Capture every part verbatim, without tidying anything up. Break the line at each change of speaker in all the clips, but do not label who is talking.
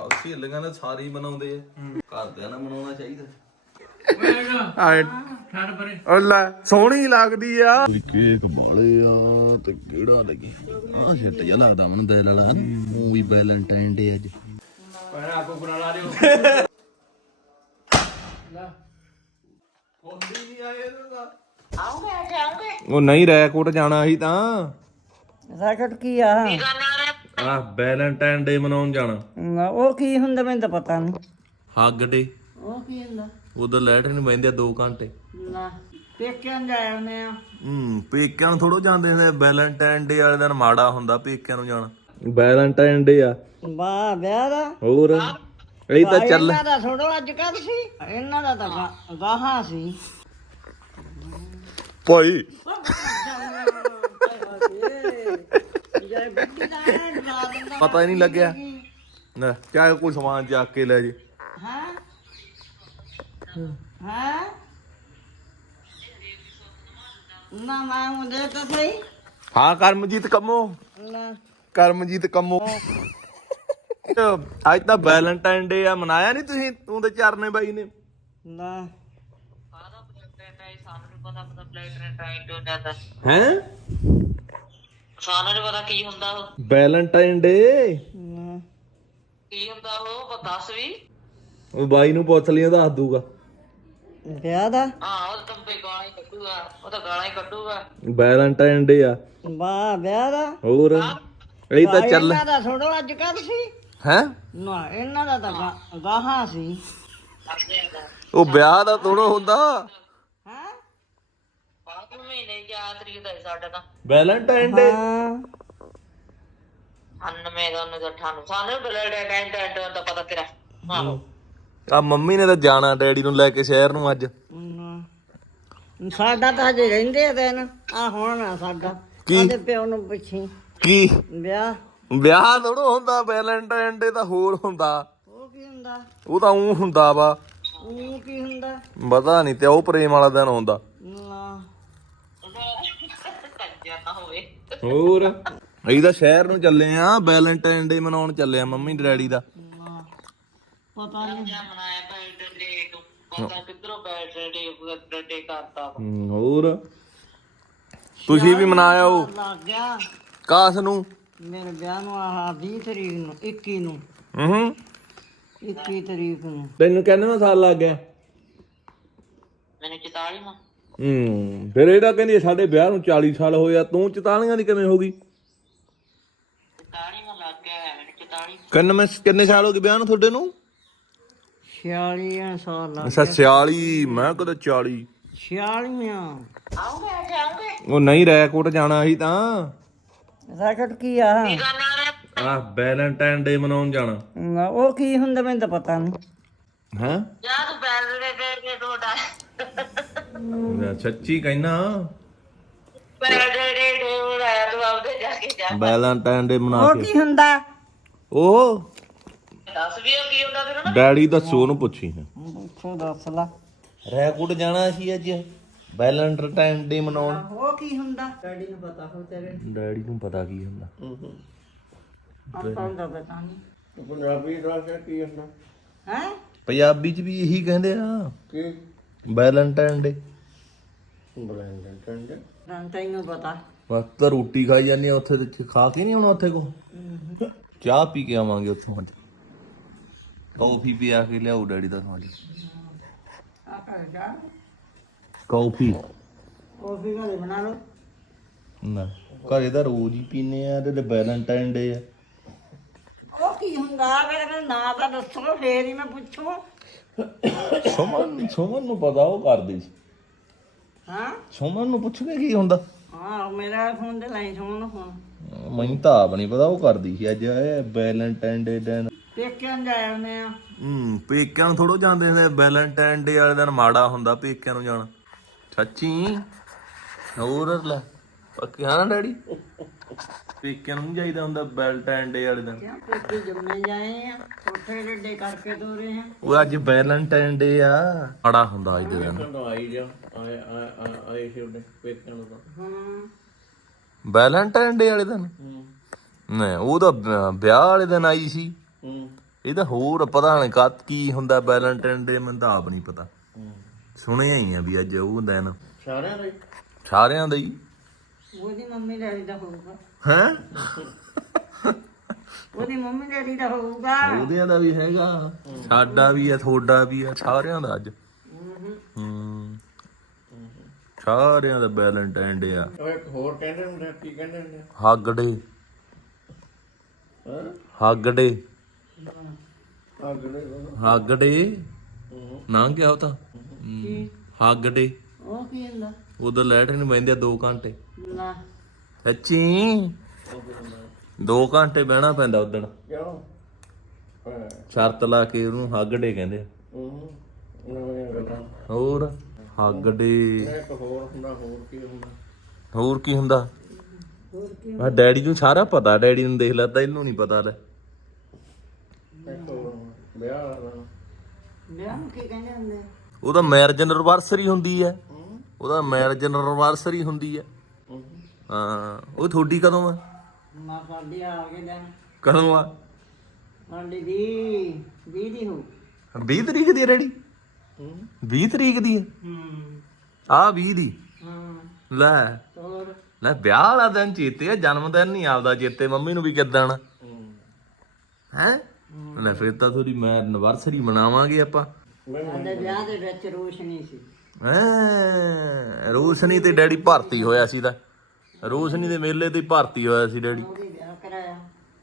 ਸਹੇਲੀਆਂ ਤਾਂ ਸਾਰੇ ਹੀ ਮਨਾਉਂਦੇ ਆ, ਘਰਦਿਆਂ ਨਾਲ ਮਨਾਉਣਾ ਚਾਹੀਦਾ।
ਸੋਹਣੀ ਲੱਗਦੀ ਆ।
ਕੇਕ ਬਾਲੇ ਆ ਤੇ ਕਿਹੜਾ ਲੱਗੀ ਆ ਛਿੱਟ ਜਿਹਾ ਲੱਗਦਾ ਮੈਨੂੰ ਦਿਲ ਵਾਲਾ ਉਹ ਵੀ ਵੈਲੈਂਟਾਈਨ ਡੇ ਅੱਜ।
ਉਹ ਨਹੀਂ ਰੈਕੋਟ ਜਾਣਾ ਸੀ ਤਾਂ।
ਰੈਕਟ ਕੀ ਆ?
ਆ ਵੈਲੈਂਟਾਈਨ ਡੇ ਮਨਾਉਣ ਜਾਣਾ।
ਉਹ ਕੀ ਹੁੰਦਾ ਮੈਨੂੰ ਤਾਂ ਪਤਾ ਨਹੀਂ।
ਹੱਗ ਡੇ।
ਉਹ ਕੀ ਹੁੰਦਾ?
ਉਧਰ ਲੈਟ ਨਹੀਂ ਬੈਂਦੇ ਆ ਦੋ ਘੰਟੇ।
ਨਾ ਪੇਕਿਆਂ ਜਾਏ ਹੁੰਦੇ ਆ।
ਹੂੰ ਪੇਕਿਆਂ ਨੂੰ ਥੋੜੋ ਜਾਂਦੇ ਹੁੰਦੇ। ਵੈਲੈਂਟਾਈਨ ਡੇ ਵਾਲੇ ਦਿਨ ਮਾੜਾ ਹੁੰਦਾ ਪੇਕਿਆਂ ਨੂੰ ਜਾਣਾ। ਵੈਲੈਂਟਾਈਨ ਡੇ ਆ।
ਵਾਹ ਵਿਆਹ ਦਾ
ਹੋਰ ਇਹ ਤਾਂ ਚੱਲ।
ਇਹਨਾਂ ਦਾ ਥੋੜੋ ਅੱਜ ਕੱਲ ਸੀ, ਇਹਨਾਂ ਦਾ ਤਾਂ ਗਾਹਾਂ ਸੀ
ਭਾਈ। ਪਤਾ ਹੀ ਨਹੀਂ ਲੱਗਿਆ ਨਾ ਚਾਹੇ ਕੋਈ ਸਮਾਨ ਚੱਕ ਕੇ ਲੈ ਜੇ।
ਹਾਂ ਹਾਂ ਨਾ ਮੈਂ ਮੁੰਡੇ ਤਾਂ ਸਹੀ।
ਹਾਂ ਕਰਮਜੀਤ ਕੰਮੋ।
ਨਾ
ਕਰਮਜੀਤ ਕੰਮੋ। ਅੱਜ ਤਾਂ ਵੈਲੈਂਟਾਈਨ ਡੇ ਆ, ਮਨਾਇਆ ਨਹੀਂ ਤੁਸੀਂ? ਤੂੰ ਤੇ ਚਰਨੇ ਬਾਈ ਨੇ।
ਨਾ
ਹੈਂ
ਸਾਨੂੰ ਨੀ ਪਤਾ ਕੀ ਹੁੰਦਾ ਉਹ।
ਵੈਲੈਂਟਾਈਨ ਡੇ
ਕੀ ਹੁੰਦਾ ਉਹ ਦੱਸ ਵੀ।
ਉਹ ਬਾਈ ਨੂੰ ਪੁੱਛ ਲਈ, ਦੱਸ ਦੂਗਾ।
ਵਿਆਹ ਦਾ
ਹਾਂ ਉਹ ਤਾਂ ਗਾਲਾਂ ਹੀ ਕੱਢੂਗਾ, ਉਹ ਤਾਂ ਗਾਲਾਂ ਹੀ ਕੱਢੂਗਾ।
ਵੈਲੈਂਟਾਈਨ ਡੇ ਆ।
ਵਾਹ ਵਿਆਹ ਦਾ
ਹੋਰ ਇਹ ਤਾਂ ਚੱਲ।
ਇਹਨਾਂ ਦਾ ਥੋੜੋ ਅੱਜ ਕੱਲ ਸੀ।
ਹੈਂ
ਨਾ ਇਹਨਾਂ ਦਾ ਤਾਂ ਗਾ- ਗਾਹਾਂ ਸੀ।
ਉਹ ਵਿਆਹ ਦਾ ਥੋੜੋ ਹੁੰਦਾ।
ਹਾਂ
ਬਾਅਦ ਨੂੰ ਮਹੀਨੇ ਚਾਰ ਤਰੀਕ ਦਾ ਸੀ ਸਾਡਾ ਤਾਂ
ਵੈਲੈਂਟਾਈਨ ਡੇ।
ਹਾਂ
ਅਨਵੇਂ ਦਾ ਉਹਨੂੰ ਅਠਾਨੂੰ ਸਾਨੂੰ ਬਲਡ ਟਾਈਮ ਟਾਈਮ ਦਾ ਪਤਾ ਤੇਰਾ। ਆਹੋ
ਆ ਮੰਮੀ ਨੇ ਤਾਂ ਜਾਣਾ ਡੈਡੀ ਨੂੰ ਲੈ ਕੇ ਸ਼ਹਿਰ ਨੂੰ ਅੱਜ।
ਨਾ। ਸਾਡਾ ਤਾਂ ਹਜੇ ਰਹਿੰਦੇ ਆ ਦਿਨ। ਆ ਹੁਣ ਆ ਸਾਡਾ।
ਕੀ?
ਉਹਦੇ ਪਿਓ ਨੂੰ ਪੁੱਛੀ
ਕੀ
ਵਿਆਹ।
ਵਿਆਹ ਥੋੜੋ ਹੁੰਦਾ ਵੈਲੈਂਟਾਈਨ ਡੇ ਤਾਂ ਹੋਰ ਹੁੰਦਾ।
ਉਹ ਕੀ ਹੁੰਦਾ?
ਉਹ ਤਾਂ ਉਹ ਹੁੰਦਾ ਵਾ।
ਉਹ ਕੀ ਹੁੰਦਾ?
ਪਤਾ ਨਹੀਂ ਤੇ ਉਹ ਪ੍ਰੇਮ ਵਾਲਾ ਦਿਨ ਹੁੰਦਾ।
ਨਾ
ਕੰਜਰ ਨਾ ਹੋਵੇ।
ਹੋਰ ਅਸੀਂ ਤਾਂ ਸ਼ਹਿਰ ਨੂੰ ਚੱਲੇ ਆ ਵੈਲੈਂਟਾਈਨ ਡੇ ਮਨਾਉਣ ਚੱਲੇ ਆ ਮੰਮੀ ਡੈਡੀ ਦਾ।
ਨਾ ਪਤਾ ਨਹੀਂ।
ਜਾਂ ਮਨਾਇਆ ਬਰਥਡੇ ਡੇ ਨੂੰ ਪਤਾ ਕਿੱਧਰੋਂ ਬਰਥਡੇ ਬਰਥਡੇ ਕਰਤਾ।
ਹੂੰ, ਹੋਰ ਤੁਸੀਂ ਵੀ ਮਨਾਇਆ ਉਹ
ਲੱਗ ਗਿਆ
ਕਾਸ ਨੂੰ?
ਮੇਰੇ ਵਿਆਹ ਨੂੰ ਆਹ ਵੀਹ ਤਰੀਕ ਨੂੰ ਇੱਕੀ ਨੂੰ
ਹੂੰ
ਇੱਕੀ ਤਰੀਕ ਨੂੰ।
ਤੈਨੂੰ ਕਿੰਨਾ ਸਾਲ ਲੱਗ ਗਿਆ?
ਮੈਨੂੰ ਚਤਾਲੀ ਮਾ
ਹੂੰ ਫਿਰ ਇਹਦਾ ਕਹਿੰਦੀ ਸਾਡੇ ਵਿਆਹ ਨੂੰ ਚਾਲੀ ਸਾਲ ਹੋਏ ਆ, ਤੂੰ ਚੁਤਾਲੀਆਂ ਦੀ ਕਿਵੇਂ ਹੋ ਗਈ?
ਚਤਾਲੀ ਮਾ ਲੱਗ ਗਿਆ ਹੈ ਮੈਨੂੰ ਚਤਾਲੀ।
ਕਿੰਨੇ ਕਿੰਨੇ ਸਾਲ ਹੋ ਗਏ ਵਿਆਹ ਨੂੰ ਤੁਹਾਡੇ ਨੂੰ?
ਛਿਆਲੀ ਸਾਲ ਲੱਗ
ਅੱਛਾ ਛਿਆਲੀ। ਮੈਂ ਕਦੇ ਚਾਲੀ।
ਛਿਆਲੀਆਂ।
ਆਉਂਗੇ ਅੱਜ ਆਉਂਗੇ।
ਉਹ ਨਹੀਂ ਰੈਕੋਟ ਜਾਣਾ ਸੀ ਤਾਂ।
ਰੈਕਟ ਕੀ ਆ?
ਆ ਵੈਲੈਂਟਾਈਨ ਡੇ ਮਨਾਉਣ ਜਾਣਾ।
ਨਾ, ਉਹ ਕੀ ਹੁੰਦਾ ਮੈਨੂੰ ਤਾਂ ਪਤਾ ਨਹੀਂ।
ਹੈਂ
ਜਾ ਤੂੰ ਬਰਥਡੇ ਡੇ ਦੇ ਦੋੜਾ
ਮੈਂ ਸੱਚੀ ਕਹਿਣਾ
ਬਰਥਡੇ ਡੇ ਦੋੜਾ ਤੂੰ ਆਪਦੇ ਜਾ ਕੇ ਜਾ।
ਵੈਲੈਂਟਾਈਨ ਡੇ ਮਨਾ
ਉਹ
ਕੇ।
ਕੀ ਹੁੰਦਾ?
ਉਹ
ਦੱਸ ਵੀ ਉਹ ਕੀ ਹੁੰਦਾ ਫਿਰ ਨਾ।
ਡੈਡੀ ਦੱਸੋ ਉਹਨੂੰ ਪੁੱਛੀ।
ਪੁੱਛੋ ਦੱਸ ਲਾ।
ਰੈਕੋਟ ਜਾਣਾ ਸੀ ਅੱਜ ਵੈਲੈਂਟਾਈਨ ਡੇ ਮਨਾਉਣ।
ਉਹ ਕੀ ਹੁੰਦਾ? ਡੈਡੀ ਨੂੰ ਪਤਾ ਹੋ ਤੇਰੇ।
ਡੈਡੀ ਨੂੰ ਪਤਾ ਕੀ ਹੁੰਦਾ।
ਆਪਾਂ ਨੂੰ ਤਾਂ ਪਤਾ ਨਹੀਂ।
ਪੰਜਾਬੀ ਦਾ ਕੀ ਹੁੰਦਾ?
ਹੈ
ਪੰਜਾਬੀ ਚ ਵੀ ਇਹੀ ਕਹਿੰਦੇ ਆ
ਕੀ
ਵੈਲੈਂਟਾਈਨ ਡੇ।
ਵੈਲੈਂਟਾਈਨ ਡੇ
ਤਾਂ ਤੈਨੂੰ ਪਤਾ।
ਬਸ ਤਾਂ ਰੋਟੀ ਖਾਈ ਜਾਂਦੀ ਆ ਉੱਥੇ ਤੇ ਖਾ ਕੇ ਨਹੀਂ ਆਉਣਾ ਉੱਥੇ ਕੋ। ਚਾਹ ਪੀ ਕੇ ਆਵਾਂਗੇ ਉੱਥੋਂ ਅੱਜ। ਕੌਫੀ ਪਿਆ ਕੇ ਲਿਆਓ ਡੈਡੀ ਦਾ ਸਾਡੀ।
ਆ ਕਰ ਜਾ।
ਕੌਫੀ
ਕੌਫੀ ਘਰੇ ਬਣਾ ਲਓ।
ਨਾ ਘਰੇ ਤਾਂ ਰੋਜ਼ ਹੀ ਪੀਨੇ ਆ ਤੇ ਵੈਲੈਂਟਾਈਨ ਡੇ ਆ।
ਉਹ ਕੀ ਹੁੰਦਾ? ਮੇਰੇ ਨਾਂ ਤਾਂ ਦੱਸੋ ਫੇਰ ਹੀ ਮੈਂ ਪੁੱਛੂ।
ਸੁਮਨ ਸੁਮਨ ਨੂੰ ਪਤਾ ਉਹ ਕਰਦੀ ਸੀ।
ਹਾਂ
ਸੁਮਨ ਨੂੰ ਪੁੱਛਗੇ ਕੀ ਹੁੰਦਾ।
ਹਾਂ ਮੇਰਾ ਫੋਨ ਤੇ ਲਾਈ ਸੁਣ ਫੋਨ।
ਮੈਨੂੰ ਤਾਂ ਆਪ ਨਹੀਂ ਪਤਾ ਉਹ ਕਰਦੀ ਸੀ ਅੱਜ ਇਹ ਵੈਲੈਂਟਾਈਨ ਡੇ ਦਿਨ।
ਪੇਕਿਆਂ ਜਾਏ ਹੁੰਦੇ ਆ।
ਹੂੰ ਪੇਕਿਆਂ ਨੂੰ ਥੋੜੋ ਜਾਂਦੇ ਹੁੰਦੇ। ਵੈਲੈਂਟਾਈਨ ਡੇ ਵਾਲੇ ਦਿਨ ਮਾੜਾ ਹੁੰਦਾ ਪੇਕਿਆਂ ਨੂੰ ਜਾਣਾ। ਸੱਚੀ ਹੋਰ ਲੈ ਪੱਕੀ ਹਾਂ ਨਾ ਡੈਡੀ? ਪੇਕਿਆਂ ਨੂੰ ਨਹੀਂ ਜਾਈਦਾ ਹੁੰਦਾ ਵੈਲੈਂਟਾਈਨ ਡੇ ਵਾਲੇ ਦਿਨ।
ਕਿਉਂ ਪੇਕੇ ਜੰਮੇ ਜਾਏ ਆ ਉੱਥੇ ਡੱਡੇ ਕਰਕੇ ਤੋਰੇ ਆ।
ਉਹ ਅੱਜ ਵੈਲੈਂਟਾਈਨ ਡੇ ਆ। ਮਾੜਾ ਹੁੰਦਾ ਅੱਜ ਦੇ ਦਿਨ।
ਆਈ ਜਾ ਆਏ ਆਏ ਆਏ ਸ਼ਿਵਨੇ ਪੇਕਾਂ ਨੂੰ ਤਾਂ।
ਹਾਂ
ਵੈਲੈਂਟਾਈਨ ਡੇ ਵਾਲੇ ਦਿਨ ਨਹੀਂ ਉਹ ਤਾਂ ਵਿਆਹ ਵਾਲੇ ਦਿਨ ਆਈ ਸੀ।
ਹੂੰ
ਇਹ ਤਾਂ ਹੋਰ ਪਤਾ ਨਹੀਂ ਕਦ ਕੀ ਹੁੰਦਾ ਵੈਲੈਂਟਾਈਨ ਡੇ, ਮੈਨੂੰ ਤਾਂ ਆਪ ਨਹੀਂ ਪਤਾ। ਸੁਣਿਆ ਹੀ ਆ ਵੀ ਅੱਜ ਉਹ ਦਿਨ
ਸਾਰਿਆਂ ਦਾ
ਸਾਰਿਆਂ ਦਾ ਹੀ।
ਉਹਦੀ ਮੰਮੀ ਡੈਡੀ ਦਾ ਹੋਊਗਾ।
ਹੈਂ
ਉਹਦੀ ਮੰਮੀ ਡੈਡੀ ਦਾ ਹੋਊਗਾ।
ਉਹਦਿਆਂ ਦਾ ਵੀ ਹੈਗਾ, ਸਾਡਾ ਵੀ ਆ, ਤੁਹਾਡਾ ਵੀ ਆ, ਸਾਰਿਆਂ ਦਾ ਅੱਜ। ਹੂੰ ਸਾਰਿਆਂ ਦਾ ਵੈਲੈਂਟਾਈਨ ਡੇ ਆ।
ਇੱਕ ਹੋਰ ਕਹਿੰਦੇ ਹੁੰਦੇ, ਕੀ ਕਹਿੰਦੇ ਹੁੰਦੇ?
ਹੱਗ ਡੇ। ਹੱਗ ਡੇ। ਹੱਗ ਡੇ ਨਾ ਕਿਹਾ ਉਹ ਤਾਂ ਹੱਗ ਡੇ।
ਉਹ ਕੀ ਹੁੰਦਾ?
ਉਦੋਂ ਲੈਟਰਿਨ ਬਹਿੰਦੇ ਆ ਦੋ ਘੰਟੇ।
ਨਾ
ਸੱਚੀ ਦੋ ਘੰਟੇ ਬਹਿਣਾ ਪੈਂਦਾ ਉਦਣ।
ਕਿਉਂ?
ਸ਼ਰਤ ਲਾ ਕੇ ਉਹਨੂੰ ਹੱਗ ਡੇ ਕਹਿੰਦੇ ਆ। ਹੋਰ ਹੱਗ ਡੇ।
ਇੱਕ ਹੋਰ ਹੁੰਦਾ, ਹੋਰ ਕੀ ਹੁੰਦਾ?
ਹੋਰ ਕੀ ਹੁੰਦਾ? ਆ ਡੈਡੀ ਨੂੰ ਸਾਰਾ ਪਤਾ, ਡੈਡੀ ਨੂੰ ਦੇਖ ਲੈਂਦਾ, ਇਹਨੂੰ ਨਹੀਂ ਪਤਾ। ਲੈ
ਇੱਕ ਵਿਆਹ ਵਾਲਾ
ਵਿਆਹ ਨੂੰ ਕੀ ਕਹਿੰਦੇ ਹੁੰਦੇ?
ਉਹਦਾ ਮੈਰਿਜ ਐਨਵਰਸਰੀ ਹੁੰਦੀ ਹੈ। ਉਹਦਾ ਮੈਰਿਜ ਐਨਵਰਸਰੀ ਹੁੰਦੀ ਹੈ। ਹਾਂ ਉਹ ਤੁਹਾਡੀ ਕਦੋਂ ਆ?
ਮਾ ਸਾਡੀ ਆ ਗਏ ਦਿਨ।
ਕਦੋਂ ਆ?
ਸਾਡੀ ਵੀਹ ਵੀਹ ਦੀ ਹੋ।
ਵੀਹ ਤਰੀਕ ਦੀ ਰੈਡੀ? ਵੀਹ ਤਰੀਕ ਦੀ ਹੈ
ਹੂੰ
ਆ ਵੀਹ ਦੀ।
ਹਾਂ
ਲੈ
ਹੋਰ
ਲੈ ਵਿਆਹ ਵਾਲਾ ਦਿਨ ਚੇਤੇ ਆ, ਜਨਮ ਦਿਨ ਨਹੀਂ ਆਪਦਾ ਚੇਤੇ। ਮੰਮੀ ਨੂੰ ਵੀ ਕਿੱਦਣ ਹੈ? ਲੈ ਫਿਰ ਤਾਂ ਥੋੜੀ ਮੈਂ ਐਨਵਰਸਰੀ ਮਨਾਵਾਂਗੇ ਆਪਾਂ।
ਸਾਡੇ ਵਿਆਹ ਦੇ ਵਿੱਚ ਰੋਸ਼ਨੀ ਸੀ।
ਹੈਂ ਰੋਸ਼ਨੀ ਤੇ ਡੈਡੀ ਭਰਤੀ ਹੋਇਆ ਸੀ। ਤਾਂ ਰੋਸ਼ਨੀ ਦੇ ਮੇਲੇ ਤੇ ਭਰਤੀ ਹੋਇਆ ਸੀ ਡੈਡੀ।
ਉਹਦੀ ਵਿਆਹ ਕਰਾਇਆ।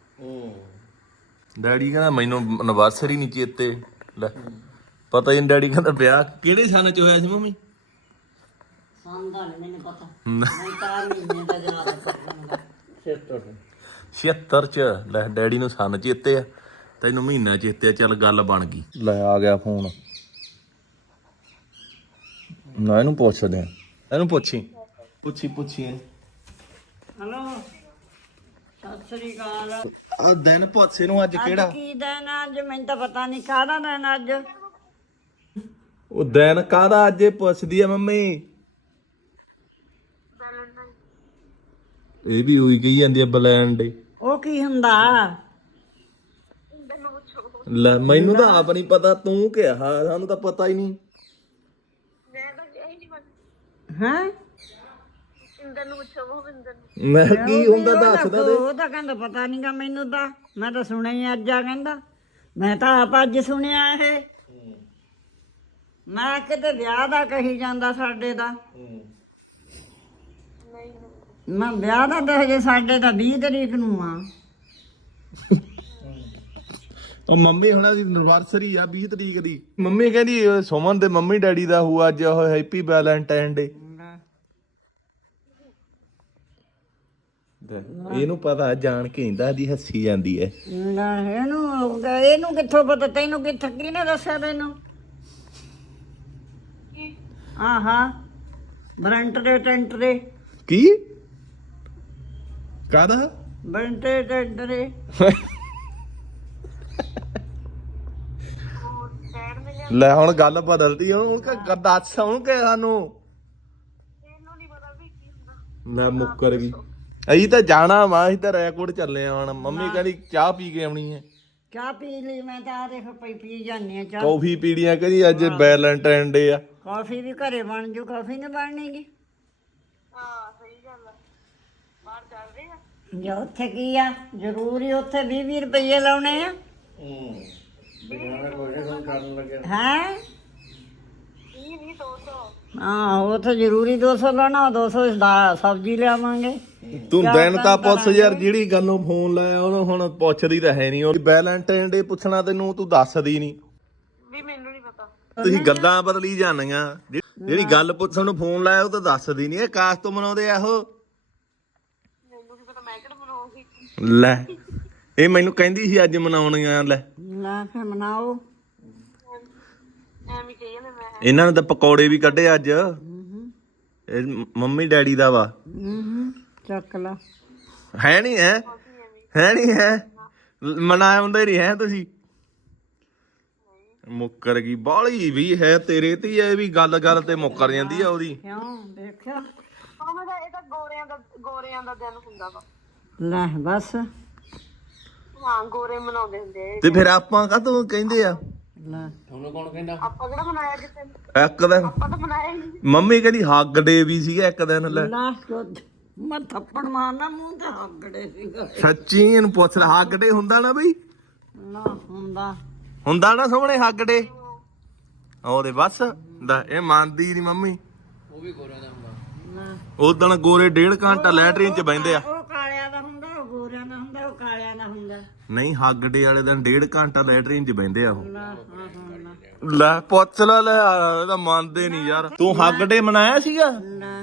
ਡੈਡੀ ਕਹਿੰਦਾ ਮੈਨੂੰ ਐਨਵਰਸਰੀ ਨਹੀਂ ਚੇਤੇ। ਲੈ ਪਤਾ ਹੀ ਨਹੀਂ। ਡੈਡੀ ਕਹਿੰਦਾ ਵਿਆਹ ਕਿਹੜੇ ਸਾਲ ਚ ਹੋਇਆ ਸੀ ਮੰਮੀ?
ਸੰਦਾ ਨਹੀਂ ਮੈਨੂੰ ਪਤਾ। ਮੈਂ ਤਾਂ ਮਹੀਨੇ ਦਾ ਯਾਦ ਕਰਦਾ।
ਛਿਅੱਤਰ ਚ। ਲੈ ਡੈਡੀ ਨੂੰ ਸੰਨ ਚੇਤੇ ਆ, ਤੈਨੂੰ ਮਹੀਨਾ ਚੇਤੇ ਆ। ਚੱਲ ਗੱਲ ਬਣ ਗਈ। ਲੈ ਆ ਗਿਆ ਫੋਨ। ਨਾ ਇਹਨੂੰ ਪੁੱਛਦੇ ਆ, ਇਹਨੂੰ ਪੁੱਛੀ ਪੁੱਛੀ ਪੁੱਛੀ
ਹਲੋ ਸਤਿ ਸ੍ਰੀ ਅਕਾਲ।
ਆ ਦਿਨ ਪੁੱਛੇ ਨੂੰ ਅੱਜ ਕਿਹੜਾ?
ਕੀ ਦਿਨ ਆ ਅੱਜ? ਮੈਨੂੰ ਤਾਂ ਪਤਾ ਨਹੀਂ ਕਾਹਦਾ ਦਿਨ ਅੱਜ।
ਉਹ ਦਿਨ ਕਾਹਦਾ ਅੱਜ? ਇਹ ਪੁੱਛਦੀ ਆ ਮੰਮੀ। ਇਹ ਵੀ ਹੋਈ ਗਈ ਜਾਂਦੀ ਆ ਬਲੈਂਡ ਡੇ।
ਉਹ ਕੀ ਹੁੰਦਾ?
ਲੈ ਮੈਨੂੰ ਤਾਂ ਆਪ ਨਹੀਂ ਪਤਾ, ਤੂੰ ਕਿਹਾ ਸਾਨੂੰ ਤਾਂ ਪਤਾ ਹੀ ਨਹੀਂ।
ਹੈਂ
ਮੈਂ ਕੀ ਹੁੰਦਾ ਦੱਸਦਾ ਦੇ।
ਉਹ ਤਾਂ ਕਹਿੰਦਾ ਪਤਾ ਨਹੀਂਗਾ ਮੈਨੂੰ ਤਾਂ। ਮੈਂ ਤਾਂ ਸੁਣਿਆ ਹੀ ਅੱਜ ਆ ਕਹਿੰਦਾ। ਮੈਂ ਤਾਂ ਆਪ ਅੱਜ ਸੁਣਿਆ ਇਹ। ਮੈਂ ਕਿਤੇ ਵਿਆਹ ਦਾ ਕਹੀ ਜਾਂਦਾ ਸਾਡੇ ਦਾ। ਮੈਂ ਵਿਆਹ ਦਾ ਤਾਂ ਹਜੇ ਸਾਡੇ ਤਾਂ ਵੀਹ ਤਰੀਕ ਨੂੰ ਆ।
ਉਹ ਮੰਮੀ ਹੁਣਾਂ ਦੀ ਐਨਵਰਸਰੀ ਆ ਵੀਹ ਤਰੀਕ ਦੀ। ਮੰਮੀ ਕਹਿੰਦੀ ਸੁਮਨ ਦੇ ਮੰਮੀ ਡੈਡੀ ਦਾ ਹੋਊ ਅੱਜ ਉਹ ਹੈਪੀ ਵੈਲੈਂਟਾਈਨ ਡੇ। ਇਹਨੂੰ ਪਤਾ ਜਾਣ ਕੇ ਇੰਦਾ ਦੀ ਹੱਸੀ ਜਾਂਦੀ ਹੈ।
ਨਾ ਇਹਨੂੰ ਇਹਨੂੰ ਕਿੱਥੋਂ ਪਤਾ? ਤੈਨੂੰ ਕਿੱਥੇ ਕਿਹਨੇ ਦੱਸਿਆ ਤੈਨੂੰ? ਆਹਾ ਬਰੰਟਰੇ ਟੈਂਟਰੇ
ਕੀ ਕਾਹਦਾ?
ਬਰੰਟਰੇ ਟੈਂਟਰੇ।
ਲੈ ਹੁਣ ਗੱਲ ਬਦਲਦੀ ਹੁਣ ਹੁਣ ਦੱਸ ਹੁਣ ਕਿ ਸਾਨੂੰ ਮੈਂ ਮੁੱਕਰ ਗਈ। ਅਸੀਂ ਤਾਂ ਜਾਣਾ ਵਾ, ਅਸੀਂ ਤਾਂ ਰੈਕੋਰਡ ਚੱਲੇ ਆ ਹੁਣ। ਮੰਮੀ ਕਹਿੰਦੀ ਚਾਹ ਪੀ ਕੇ ਆਉਣੀ ਹੈ।
ਚਾਹ ਪੀ ਲਈ ਮੈਂ ਤਾਂ ਆ ਦੇਖ ਪਈ ਪੀ ਜਾਂਦੀ ਆ ਚਾਹ।
ਕੌਫੀ ਪੀੜੀਆਂ ਕਹਿੰਦੀ ਅੱਜ ਵੈਲੈਂਟਾਈਨ ਡੇ ਆ।
ਕਾਫੀ ਵੀ ਘਰੇ ਬਣ ਜੂ, ਕਾਫੀ ਨਹੀਂ ਬਣਨੀਗੀ। ਜੇ ਉੱਥੇ ਕੀ ਆ ਜ਼ਰੂਰੀ ਉੱਥੇ ਵੀਹ ਵੀਹ ਰੁਪਏ ਲਾਉਣੇ ਆ। ਹੈ ਹਾਂ ਉਹ ਤਾਂ ਜ਼ਰੂਰੀ ਦੋ ਸੌ ਲਾਉਣਾ। ਦੋ ਸੌ ਸਬਜ਼ੀ ਲਿਆਵਾਂਗੇ।
ਤੂੰ ਦਿਨ ਤਾਂ ਪੁੱਛ ਯਾਰ, ਜਿਹੜੀ ਗੱਲੋਂ ਫੋਨ ਲਾਇਆ ਉਹਨੂੰ ਹੁਣ ਪੁੱਛਦੀ ਤਾਂ ਹੈ ਨਹੀਂ। ਉਹ ਵੈਲੈਂਟਾਈਨ ਡੇ ਪੁੱਛਣਾ ਤੈਨੂੰ, ਤੂੰ ਦੱਸਦੀ ਨਹੀਂ।
ਵੀ ਮੈਨੂੰ ਨਹੀਂ ਪਤਾ।
ਤੁਸੀਂ ਗੱਲਾਂ ਬਦਲੀ ਜਾਂਦੀਆਂ। ਜਿਹੜੀ ਗੱਲ ਪੁੱਛਣ ਨੂੰ ਫੋਨ ਲਾਇਆ ਉਹ ਤਾਂ ਦੱਸਦੀ ਨਹੀਂ। ਇਹ ਕਾਸ ਤੋਂ ਮਨਾਉਂਦੇ ਆ ਉਹ?
ਮੈਨੂੰ ਨਹੀਂ ਪਤਾ, ਮੈਂ ਕਿਹੜਾ ਮਨਾਉਂਗੀ।
ਲੈ ਇਹ ਮੈਨੂੰ ਕਹਿੰਦੀ ਸੀ ਅੱਜ ਮਨਾਉਣੀਆਂ। ਲੈ
ਲੈ ਫਿਰ ਮਨਾਓ।
ਐਵੇਂ ਕਹੀ ਜਾਂਦੇ ਮੈਂ।
ਇਹਨਾਂ ਨੇ ਤਾਂ ਪਕੌੜੇ ਵੀ ਕੱਢੇ ਅੱਜ। ਇਹ ਮੰਮੀ ਡੈਡੀ ਦਾ ਵਾ।
ਹੂੰ ਚੱਕ ਲਾ।
ਹੈ ਨਹੀਂ ਹੈ ਹੈ ਨਹੀਂ ਹੈ ਮਨਾਇਆ ਹੁੰਦਾ ਹੀ ਨਹੀਂ ਹੈ ਤੁਸੀਂ। ਮੁੱਕਰ ਗਈ ਬਾਹਲੀ ਵੀ ਹੈ ਤੇਰੇ ਤੇ। ਇਹ ਵੀ ਗੱਲ ਗੱਲ ਤੇ ਮੁੱਕਰ ਜਾਂਦੀ ਆ ਉਹਦੀ।
ਕਿਉਂ ਦੇਖਿਆ?
ਇਹ ਤਾਂ ਗੋਰਿਆਂ ਦਾ ਗੋਰਿਆਂ ਦਾ ਦਿਨ ਹੁੰਦਾ ਵਾ।
ਲੈ ਬਸ
ਹਾਂ ਗੋਰੇ ਮਨਾਉਂਦੇ ਹੁੰਦੇ ਆ।
ਤੇ ਫਿਰ ਆਪਾਂ ਕਾਹਤੋਂ ਕਹਿੰਦੇ ਆ
ਲੈ
ਆਪਾਂ ਕਿਹੜਾ ਮਨਾਇਆ ਕਿਸੇ ਨੇ?
ਇੱਕ ਦਿਨ
ਆਪਾਂ ਤਾਂ ਮਨਾਇਆ ਹੀ ਨਹੀਂ।
ਮੰਮੀ ਕਹਿੰਦੀ ਹੱਗ ਡੇ ਵੀ ਸੀਗਾ ਇੱਕ ਦਿਨ ਲੈ
ਨਾ ਸ਼ੁੱਧ ਮੈਂ ਥੱਪੜ ਮਾਰਨਾ ਮੂੰਹ ਤੇ ਹੱਗੜੇ ਸੀਗਾ।
ਸੱਚੀ ਇਹਨੂੰ ਪੁੱਛ ਲੈ ਹੱਗ ਡੇ ਹੁੰਦਾ ਨਾ ਬਈ
ਨਾ ਹੁੰਦਾ
ਹੁੰਦਾ ਨਾ ਸੋਹਣੇ ਹੱਗ ਡੇ ਉਹਦੇ ਬਸ ਦਾ ਇਹ ਮੰਨਦੀ ਨਹੀਂ ਮੰਮੀ
ਨਾ
ਉਦੋਂ ਗੋਰੇ ਡੇਢ ਘੰਟਾ ਲੈਟਰੀਨ ਚ ਬਹਿੰਦੇ ਆ
ਉਹ ਕਾਲਿਆਂ ਦਾ ਹੁੰਦਾ ਉਹ ਗੋਰਿਆਂ ਦਾ ਹੁੰਦਾ ਉਹ ਕਾਲਿਆਂ ਦਾ ਹੁੰਦਾ।
ਨਹੀਂ ਹੱਗ ਡੇ ਵਾਲੇ ਦਿਨ ਡੇਢ ਘੰਟਾ ਲੈਟਰੀਨ ਚ ਬਹਿੰਦੇ ਆ ਉਹ
ਨਾ ਹਾਂ ਹਾਂ ਨਾ
ਲੈ ਪੁੱਛ ਲੈ ਲੈ ਇਹ ਤਾਂ ਮੰਨਦੇ ਨਹੀਂ ਯਾਰ ਤੂੰ ਹੱਗ ਡੇ ਮਨਾਇਆ ਸੀਗਾ
ਨਾ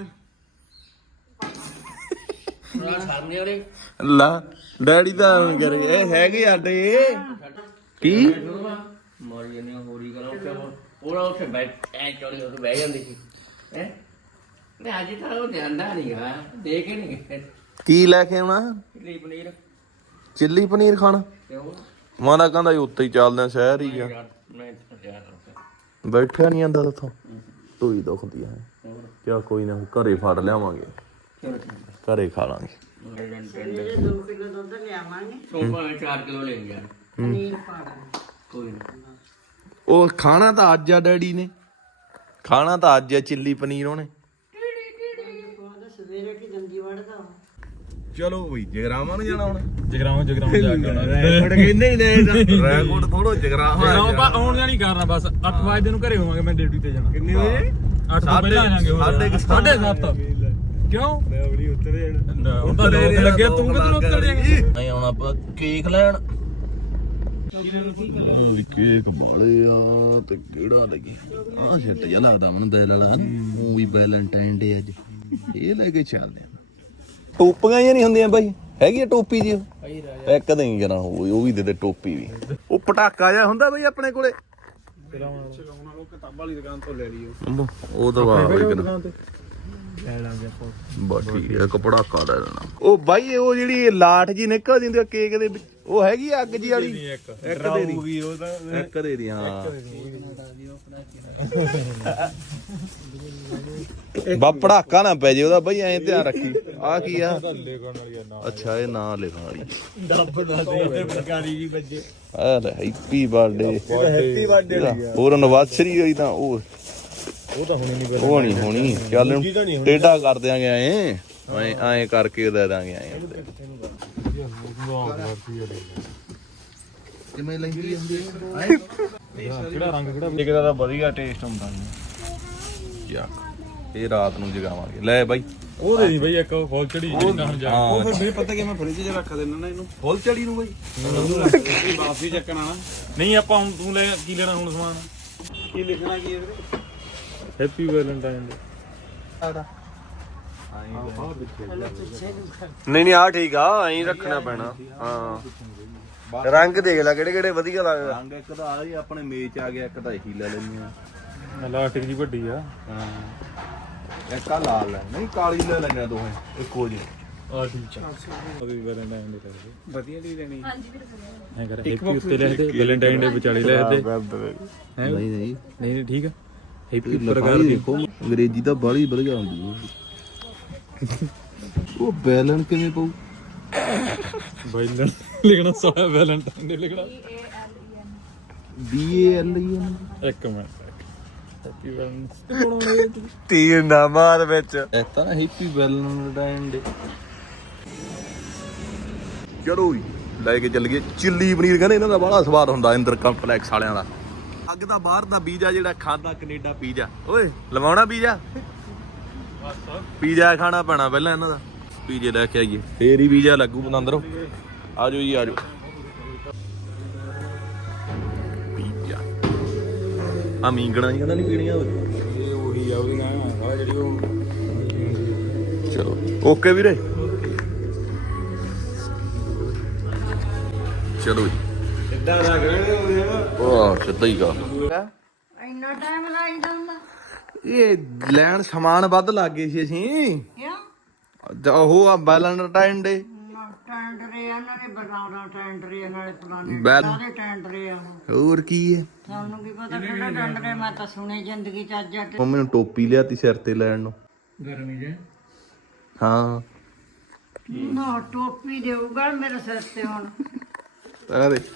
ਲਾ ਡੈਡੀ ਤਾਂ ਐਵੇਂ ਕਰ ਗਏ ਇਹ ਹੈਗੇ ਆਡੇ ਕੀ
ਮਾਰੀ ਜਾਂਦੀਆਂ ਹੋਰੀ ਗੱਲਾਂ ਉੱਥੇ ਪੂਰਾ ਉੱਥੇ ਬੈਠ ਐ ਚੋਲੀ ਹੋ ਕੇ ਬਹਿ ਜਾਂਦੀ ਸੀ ਹੈ ਮੈਂ ਅੱਜ ਤਾਂ ਉਹ ਜਾਂਦਾ ਨਹੀਂ ਗਾ ਦੇ ਕੇ ਨਹੀਂ ਗਏ
ਕੀ ਲੈ ਕੇ ਆਉਣਾ
ਚਿੱਲੀ ਪਨੀਰ
ਚਿੱਲੀ ਪਨੀਰ ਖਾਣਾ
ਤੇ ਉਹ
ਮਾਦਾ ਕਹਿੰਦਾ ਜੀ ਉੱਤੇ ਹੀ ਚੱਲਦੇ ਆ ਸ਼ਹਿਰ ਹੀ ਆ
ਯਾਰ ਮੈਂ ਇੱਥੇ ਤਿਆਰ ਹੋ
ਬੈਠਿਆ ਨਹੀਂ ਜਾਂਦਾ ਉੱਥੋਂ ਤੂੰ ਹੀ ਦੁਖਦੀ ਹੈ ਕਿਆ ਕੋਈ ਨਾ ਘਰੇ ਫੜ ਲਿਆਵਾਂਗੇ ਘਰੇ ਖਾ ਲਾਂਗੇ
ਸਵੇਰੇ ਦੋ ਕਿਲੋ ਦੁੱਧ ਲਿਆਵਾਂਗੇ
ਤੂੰ ਭਾਵੇਂ ਚਾਰ ਕਿਲੋ ਲੈ ਗਿਆ
ਪਨੀਰ ਪਾਣਾ
ਕੋਈ ਨਾ
ਉਹ ਖਾਣਾ ਤਾਂ ਅੱਜ ਆ ਡੈਡੀ ਨੇ ਖਾਣਾ ਤਾਂ ਅੱਜ ਆ ਚਿੱਲੀ ਪਨੀਰ ਉਹਨੇ
ਸਵੇਰੇ ਕੀ ਦੰਦੀ ਵੜਦਾ
ਚਲੋ ਬਈ ਜਗਰਾਵਾਂ ਨੂੰ ਜਾਣਾ ਹੁਣ
ਜਗਰਾਵਾਂ ਜਗਰਾਵਾਂ ਜਾ ਕੇ ਆਉਣਾ
ਰੈਕੋਰਡ ਕਹਿੰਦੇ ਹੀ ਨੇ ਰੈਕੋਰਡ ਥੋੜੋ ਜਗਰਾਵਾਂ
ਜਗਰਾਵਾਂ ਆਉਣ ਜਾਣੀ ਕਰਨਾ ਬਸ ਅੱਠ ਵਜੇ ਨੂੰ ਘਰੇ ਹੋਵਾਂਗੇ ਮੈਂ ਡਿਊਟੀ ਤੇ ਜਾਣਾ
ਕਿੰਨੇ ਵਜੇ
ਅੱਠ ਤੋਂ ਪਹਿਲਾਂ ਆ ਜਾਾਂਗੇ
ਸਾਢੇ ਕੁ
ਸਾਢੇ ਸੱਤ ਕਿਉਂ
ਮੈਂ ਆਪਣੀ ਉੱਤਰ ਜਾਣਾ
ਹੁਣ ਤਾਂ ਰੋਕ ਲੱਗਿਆ ਤੂੰ ਕਿੱਧਰ ਉੱਤਰ ਜਾਏਂਗਾ
ਨਹੀਂ ਆਉਣਾ ਆਪਾਂ ਕੇਕ ਲੈਣ
ਕੇਕ ਬਾਲੇ ਆ ਤੇ ਕਿਹੜਾ ਲੱਗੀ ਆ ਛੱਟ ਜਿਹਾ ਲੱਗਦਾ ਮੈਨੂੰ ਦਿਲ ਵਾਲਾ ਉਹ ਵੀ ਵੈਲੈਂਟਾਈਨ ਡੇ ਅੱਜ ਇਹ ਲੈ ਕੇ ਚੱਲਦੇ ਆ।
ਟੋਪੀਆਂ ਹੀ ਨਹੀਂ ਹੁੰਦੀਆਂ ਬਾਈ ਹੈਗੀ ਆ ਟੋਪੀ ਜੀ ਇੱਕ ਦਿਨ ਹੀ ਜਰਾ ਉਹ ਉਹ ਵੀ ਦੇ ਦੇ ਟੋਪੀ ਵੀ ਉਹ ਪਟਾਕਾ ਜਿਹਾ ਹੁੰਦਾ ਬਈ ਆਪਣੇ ਕੋਲੇ
ਚਲਾਉਣ ਵਾਲੋ ਕਿਤਾਬਾਂ ਵਾਲੀ ਦੁਕਾਨ ਤੋਂ ਲੈ ਲਈਓ
ਉਹ ਦਵਾ ਬਈ ਕਿਨਾ
ਤੇ ਲੈ ਲਾਂਗੇ ਆਪਾਂ
ਬਸ ਠੀਕ ਹੈ ਇੱਕ ਪਟਾਕਾ ਲੈ ਲੈਣਾ ਉਹ ਬਾਈ ਉਹ ਜਿਹੜੀ ਲਾਟ ਜੀ ਨਿਕਲ ਜਾਂਦੀ ਆ ਕੇਕ ਦੇ ਵਿੱਚ ਉਹ ਹੈਗੀ ਆ ਅੱਗ ਜੀ ਵਾਲੀ
ਇੱਕ
ਇੱਕ ਦੇ ਦੀ
ਉਹ ਤਾਂ
ਇੱਕ ਦੇ ਦੀ ਹਾਂ ਬਾ ਪੜਾਕਾ ਨਾ ਪੈ ਜੇ ਉਹਦਾ ਬਈ ਐਂ ਧਿਆਨ ਰੱਖੀ ਆ ਕੀ ਆ ਅੱਛਾ ਇਹ ਨਾਂ ਲਿਖਣ ਵਾਲੀ
ਡੱਬ ਦਾ ਦੇ ਸਰਕਾਰੀ ਜੀ ਬੱਜੇ
ਆ ਲੈ ਹੈਪੀ ਬਰਥਡੇ
ਹੈਪੀ ਬਰਥਡੇ
ਹੋਰ ਐਨਵਰਸਰੀ ਹੋਈ ਤਾਂ ਉਹ
ਉਹ ਤਾਂ ਹੁਣੀ ਨਹੀਂ
ਉਹ ਨਹੀਂ ਹੋਣੀ ਚੱਲ ਟੇਢਾ ਕਰ ਦਿਆਂਗੇ ਐਂ ਐਂ ਐਂ ਕਰਕੇ ਦੇ ਦਾਂਗੇ ਐਂ ਕਿਵੇਂ ਲੈਂਦੀ ਹੁੰਦੀ
ਕਿਹੜਾ ਰੰਗ ਕਿਹੜਾ ਇੱਕ ਦਾ ਵਧੀਆ ਟੇਸਟ ਹੁੰਦਾ
ਯਾ ਇਹ ਰਾਤ ਨੂੰ ਜਗਾਵਾਂਗੇ ਲੈ ਬਾਈ
ਉਹਦੇ ਨਹੀਂ ਬਈ ਇੱਕ ਫੁੱਲ ਚੜੀ ਜਿੰਨਾ ਹੁਣ ਜਾ
ਉਹ ਫਿਰ
ਮੈਨੂੰ ਪਤਾ ਕਿ ਮੈਂ ਫ੍ਰਿਜ 'ਚ ਰੱਖ ਦੇਣਾ ਨਾ ਇਹਨੂੰ
ਫੁੱਲ ਚੜੀ ਨੂੰ ਬਾਈ
ਵਾਪਸੀ ਚੱਕਣਾ ਨਾ ਨਹੀਂ ਆਪਾਂ ਹੁਣ ਤੂੰ ਲੈ ਕੀ ਲੈਣਾ ਹੁਣ ਸਮਾਨ ਕੀ ਲਿਖਣਾ ਕੀ ਹੈ ਵੀਰੇ ਹੈਪੀ ਵੈਲੈਂਟਾਈਨ ਡੇ
ਨਹੀਂ ਨਹੀਂ ਆ ਠੀਕ ਆ ਐਂ ਰੱਖਣਾ ਪੈਣਾ ਹਾਂ ਰੰਗ ਦੇਖ ਲੈ ਕਿਹੜੇ ਕਿਹੜੇ ਵਧੀਆ ਲੱਗਦਾ ਰੰਗ ਇੱਕ ਤਾਂ ਆ ਹੀ ਆਪਣੇ ਮੇਚ ਆ ਗਿਆ ਇੱਕ ਤਾਂ ਇਹੀ ਲੈ ਲੈਣੀ ਆ
ਲਾਸਟਿਕ ਜੀ ਵੱਡੀ ਆ
ਹਾਂ ਇੱਕ ਆ ਲਾਲ ਲੈ ਨਹੀਂ ਕਾਲੀ ਲੈ ਲੈਣਾ ਦੋਵੇਂ ਇੱਕੋ ਜਿਹੀ
ਆ ਠੀਕ ਆ ਉਹਦੀ ਵੈਲੈਂਟਾਈਨ ਡੇ ਕਰਦੇ ਵਧੀਆ ਦੀ ਲੈਣੀ ਹਾਂਜੀ ਵੀਰੇ ਐ ਕਰ ਹੈਪੀ ਉੱਤੇ ਲਿਖ ਦੇ ਵੈਲੈਂਟਾਈਨ ਡੇ ਵਿਚਾਲੇ ਲਿਖ ਦੇ ਹੈ
ਨਹੀਂ ਨਹੀਂ
ਨਹੀਂ ਠੀਕ ਆ ਹੈਪੀ
ਲਗਾਈ
ਪ੍ਰਕਾਰ ਦੀ
ਦੇਖੋ ਅੰਗਰੇਜ਼ੀ ਤਾਂ ਬਾਲੀ ਵਧੀਆ ਹੁੰਦੀ ਹੈ ਉਹ ਬੈਲਨ ਕਿਵੇਂ ਪਊ
ਬਾਈਲਨ ਲਿਖਣਾ ਸਾਰਾ ਵੈਲੈਂਟਾਈਨ ਡੇ ਲਿਖਣਾ
ਬੀ ਏ ਐਲ ਈ ਐਨ
ਇੱਕ ਮਿੰਟ ਹੈਪੀ ਵੈਲੈਂਟਾਈਨ
ਤੀਰ ਨਾ ਮਾਰ ਵਿੱਚ
ਇਹ ਤਾਂ ਹੈਪੀ ਵੈਲੈਂਟਾਈਨ ਡੇ
ਚਲੋ ਜੀ ਲੈ ਕੇ ਚੱਲ ਗਏ ਚਿੱਲੀ ਪਨੀਰ ਕਹਿੰਦੇ ਇਹਨਾਂ ਦਾ ਬੜਾ ਸਵਾਦ ਹੁੰਦਾ ਇੰਦਰ ਕੰਪਲੈਕਸ ਵਾਲਿਆਂ ਦਾ ਅੱਗ ਦਾ ਬਾਹਰ ਦਾ ਪੀਜ਼ਾ ਜਿਹੜਾ ਖਾਦਾ ਕੈਨੇਡਾ ਪੀਜ਼ਾ ਓਏ ਲਵਾਉਣਾ ਪੀਜ਼ਾ ਪੀਜ਼ਾ ਖਾਣਾ ਪੈਣਾ ਪਹਿਲਾਂ ਇਹਨਾਂ ਦਾ ਪੀਜ਼ੇ ਲੈ ਕੇ ਆਈਏ ਫੇਰ ਹੀ ਪੀਜ਼ਾ ਲੱਗੂ ਬੰਦਰੋ ਆਜੋ ਜੀ ਆਜੋ ਪੀਜ਼ਾ ਆ ਮੀਂਗਣਾ ਹੀ ਕਹਿੰਦਾ ਨਹੀਂ ਪੀਣੀਆਂ
ਇਹ ਉਹੀ ਆ ਉਹਦੀ ਨਾ ਆ ਜਿਹੜੀ ਉਹ
ਚਲੋ ਓਕੇ ਵੀਰੇ ਚਲੋ ਜੀ
ਕਿੱਦਾਂ ਦਾ ਕਰੇ
ਵਾਹ ਸਿੱਧਾ ਹੀ ਗਾ
ਇੰਨਾ ਟਾਈਮ ਲਾਈ ਜਾਂਦਾ
ਇਹ ਲੈਣ ਸਮਾਨ ਵੱਧ ਲੱਗ ਗਏ ਸੀ ਅਸੀਂ
ਕਿਉਂ
ਉਹ ਆ ਵੈਲੈਂਟਾਈਨ ਡੇ
ਟੈਂਡਰੇ ਇਹਨਾਂ ਨੇ ਬਣਾਉਣਾ ਟੈਂਡਰੇ ਨਾਲੇ ਪੁਰਾਣੇ
ਬੈਲ
ਸਾਰੇ ਟੈਂਡਰੇ ਆ
ਹੋਰ ਕੀ ਹੈ
ਤੁਹਾਨੂੰ ਕੀ ਪਤਾ ਕਿਹੜਾ ਟੈਂਡਰੇ ਮੈਂ ਤਾਂ ਸੁਣੇ ਜ਼ਿੰਦਗੀ ਚ ਅੱਜ ਅੱਜ
ਮੰਮੀ ਨੂੰ ਟੋਪੀ ਲਿਆਤੀ ਸਿਰ ਤੇ ਲੈਣ ਨੂੰ
ਗਰਮੀ ਜੇ
ਹਾਂ
ਨਾ ਟੋਪੀ ਦੇਊਗਾ ਮੇਰੇ ਸਿਰ ਤੇ ਹੁਣ
ਆ ਦੇ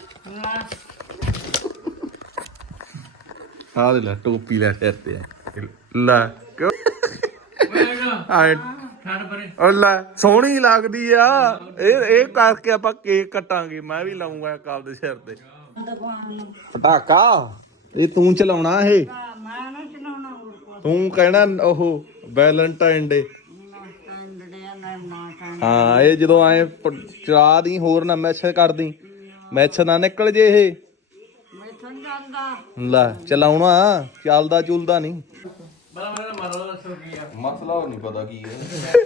ਆ ਦੇ ਲੈ ਟੋਪੀ ਲੈ ਸਿਰ ਤੇ ਲੈ ਕਿਉਂ ਆਏ
ਛੱਡ ਪਰੇ
ਉਹ ਲੈ ਸੋਹਣੀ ਲੱਗਦੀ ਆ ਇਹ ਇਹ ਕਰਕੇ ਆਪਾਂ ਕੇਕ ਕੱਟਾਂਗੇ ਮੈਂ ਵੀ ਲਾਉਂਗਾ ਇੱਕ ਆਪਦੇ ਸਿਰ ਤੇ ਪਟਾਕਾ ਇਹ ਤੂੰ ਚਲਾਉਣਾ ਇਹ
ਮੈਂ ਨਾ ਚਲਾਉਣਾ ਹੋਰ ਕੋਈ
ਤੂੰ ਕਹਿਣਾ ਉਹ ਵੈਲੈਂਟਾਈਨ ਡੇ
ਨਾ ਕੰਡੜਿਆ ਨਾ ਨਾ ਕੰਡ
ਹਾਂ ਇਹ ਜਦੋਂ ਆਏ ਚਲਾ ਦੀ ਹੋਰ ਨਾ ਮੈਚ ਕਰਦੀ ਮੈਚ ਨਾ ਨਿਕਲ ਜੇ ਇਹ
ਮੈਥੋਂ ਨੀ ਜਾਂਦਾ
ਲੈ ਚਲਾਉਣਾ ਚੱਲਦਾ ਚੁਲਦਾ ਨਹੀਂ
ਬੜਾ ਮੇਰਾ ਮਾਰੋ ਦੱਸੋ ਕੀ ਆ
ਮਸਲਾ ਨਹੀਂ ਪਤਾ ਕੀ ਹੈ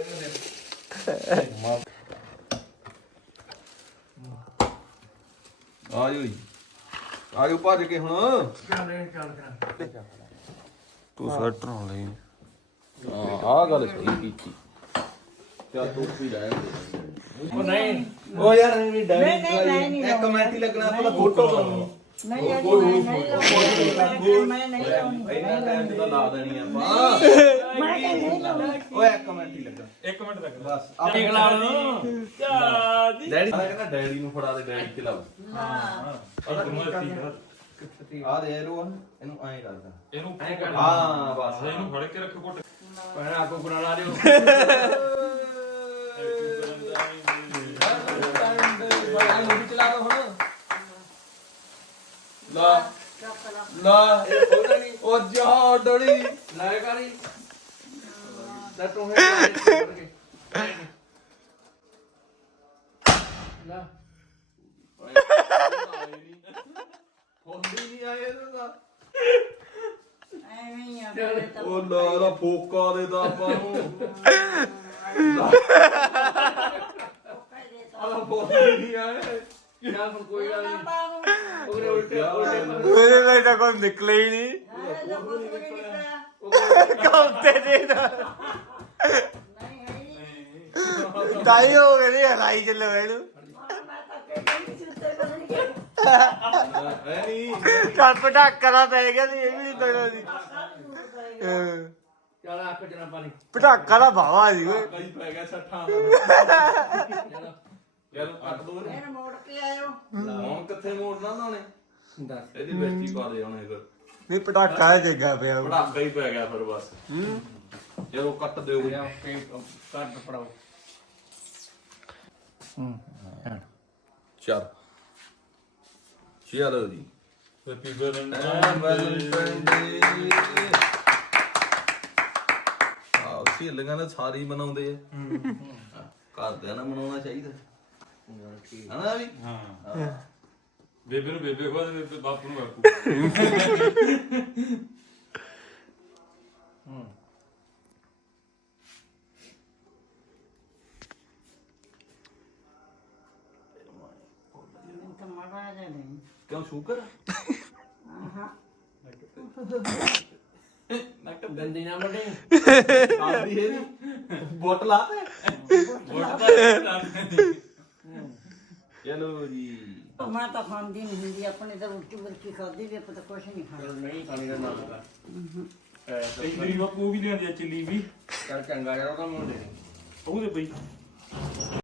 ਆਜੋ ਜੀ ਆਜੋ ਭੱਜ ਕੇ ਹੁਣ
ਚੱਲ ਚੱਲ ਚੱਲ
ਤੂੰ ਸਵੈਟਰ ਹੋਣ ਲਈ ਹਾਂ ਆਹ ਗੱਲ ਸਹੀ ਕੀਤੀ ਚੱਲ ਤੂੰ ਵੀ ਲੈ
ਉਹ ਨਹੀਂ
ਉਹ ਯਾਰ ਐਵੇਂ
ਨਹੀਂ ਨਹੀਂ ਮੈਂ ਨਹੀਂ
ਇੱਕ ਮਿੰਟ ਹੀ ਲੱਗਣਾ ਆਪਾਂ ਫੋਟੋ ਬਣਾਉਣੀ
ਨਹੀਂ ਯਾਰ ਮੈਂ ਨਹੀਂ ਲਾਉਂਦੀ ਮੈਂ ਨਹੀਂ ਲਾਉਂਦੀ
ਇੰਨਾ ਟਾਈਮ ਤਾਂ ਲਾ ਦੇਣੀ ਆਪਾਂ
ਮੈਂ ਤਾਂ ਨਹੀਂ ਲਾਉਂਦੀ
ਓਏ ਇੱਕ ਮਿੰਟ ਹੀ ਲੱਗਾ
ਇੱਕ ਮਿੰਟ ਤੱਕ
ਬਸ
ਦੇਖ ਲਾ ਉਹਨੂੰ
ਡੈਡੀ ਮੈਂ ਕਹਿੰਦਾ ਡੈਡੀ ਨੂੰ ਫੜਾ ਦੇ ਡੈਡੀ ਚਲਾਓ ਆ ਦੇ ਇਹਨੂੰ ਇਹਨੂੰ ਐਂ ਕਰਦਾ
ਇਹਨੂੰ
ਹਾਂ ਬਸ
ਇਹਨੂੰ ਫੜ ਕੇ ਰੱਖੋ ਘੁੱਟ
ਪਹਿਲਾਂ ਆਕੋ ਗੁਣਾ ਲਾ ਦਿਓ
ਚਲਾ ਦੋ ਹੁਣ ਲਾ ਲਾ ਇਹ ਖੋਲਦਾ ਨਹੀਂ ਉਹ ਜਾ ਡੜੀ
ਲਾਏ ਕਰੀ ਦਾ ਤੂੰ ਹੈ ਲਾ
ਹੁੰਦੀ ਨਹੀਂ ਆਏ ਇਹਦਾ
ਐਵੇਂ ਹੀ ਆ ਮੇਰੇ ਤਾਂ
ਉਹ ਲਾ ਲਾ ਫੋਕਾ ਦੇ ਦਾ ਆਪਾਂ ਨੂੰ ਆਹ ਬੋਲੀ ਨਹੀਂ ਆਏ
ਯਾਰ ਹੁਣ ਕੋਈ ਗੱਲ ਨਹੀਂ ਉਹਨੇ ਉਲਟੇ ਉਲਟੇ
ਮੇਰੇ ਲਈ ਤਾਂ ਕੋਈ ਨਿਕਲੇ ਹੀ ਨਹੀਂ ਕੰਤੇ ਦੇ ਦਾ ਤਾਈ ਹੋ ਗਈ ਹਰਾਈ ਚੱਲੇ ਵੇਲੂ ਐ ਨਹੀਂ ਕੱਪ ਪਟਾਕਾ ਦਾ ਪੈ ਗਿਆ ਸੀ ਇਹ ਵੀ ਨਹੀਂ ਪੈਣਾ ਸੀ
ਚੱਲ ਅੱਖ ਚ ਨਾ ਪਾਣੀ
ਪਟਾਕਾ ਦਾ ਭਾਵਾ ਸੀ ਓਏ
ਕਈ ਪੈ ਗਿਆ ਸੱਠਾਂ
ਚਲੋ
ਚਲੋ ਕੱਟ ਦੋ ਇਹਨੂੰ
ਫਿਰ ਮੋੜ ਕੇ ਆਇਓ
ਹੁਣ ਕਿੱਥੇ ਮੋੜਨਾ ਉਹਨਾਂ ਨੇ
ਦੱਸ
ਇਹਦੀ ਵਿੱਚ ਹੀ ਪਾ ਦੇ ਹੁਣ ਇਹਦਾ
ਨਹੀਂ ਪਟਾਕਾ ਜੱਗਾ ਪਿਆ
ਪੜਾਕਾ ਹੀ ਪੈ ਗਿਆ ਫਿਰ ਬਸ ਜਦੋਂ ਕੱਟ ਦਿਓ
ਜਾ ਕੇ ਕੱਟ ਪੜਾਓ
ਚੱਲ ਚਲੋ ਜੀ
ਹੈਪੀ ਬਰਥਡੇ
ਵੈਲੈਂਟਾਈਨ ਡੇ ਆਹ ਸਹੇਲੀਆਂ ਨੇ ਸਾਰੀ ਮਨਾਉਂਦੇ ਆ ਘਰਦਿਆਂ ਨਾਲ ਮਨਾਉਣਾ ਚਾਹੀਦਾ ਹਨਾ ਵੀ
ਹਾਂ ਬੇਬੇ ਨੂੰ ਬੇਬੇ ਖਵਾ ਦੇ ਤੇ ਬਾਪੂ ਨੂੰ ਬਾਪੂ
ਤਾਂ ਮਾੜਾ ਜਿਹਾ ਨਹੀਂ
ਕਿਉਂ ਸ਼ੂਗਰ
ਗੰਦੀ ਨਾ ਮੋੜੇ
ਆਦੀ ਇਹਦੀ ਬੋਤਲ ਆ ਚਲੋ ਜੀ
ਮੈਂ ਤਾਂ ਖਾਂਦੀ ਨਹੀਂ ਹੁੰਦੀ ਆਪਣੇ ਤਾਂ ਰੋਟੀ ਬਰਕੀ ਖਾਦੀ ਵੀ ਆਪਾਂ ਤਾਂ ਕੁਛ ਨਹੀਂ ਖਾਣਾ
ਨਹੀਂ ਖਾਣੀ ਦਾ ਨਾਮ ਦਾ
ਇਹ ਮੇਰੀ ਬਾਪੂ ਵੀ ਲਿਆਂਦੀ ਆ ਚਿੱਲੀ ਵੀ
ਚੱਲ ਚੰਗਾ ਯਾਰ ਉਹਦਾ ਮੁੰਡੇ
ਉਹਦੇ ਬਈ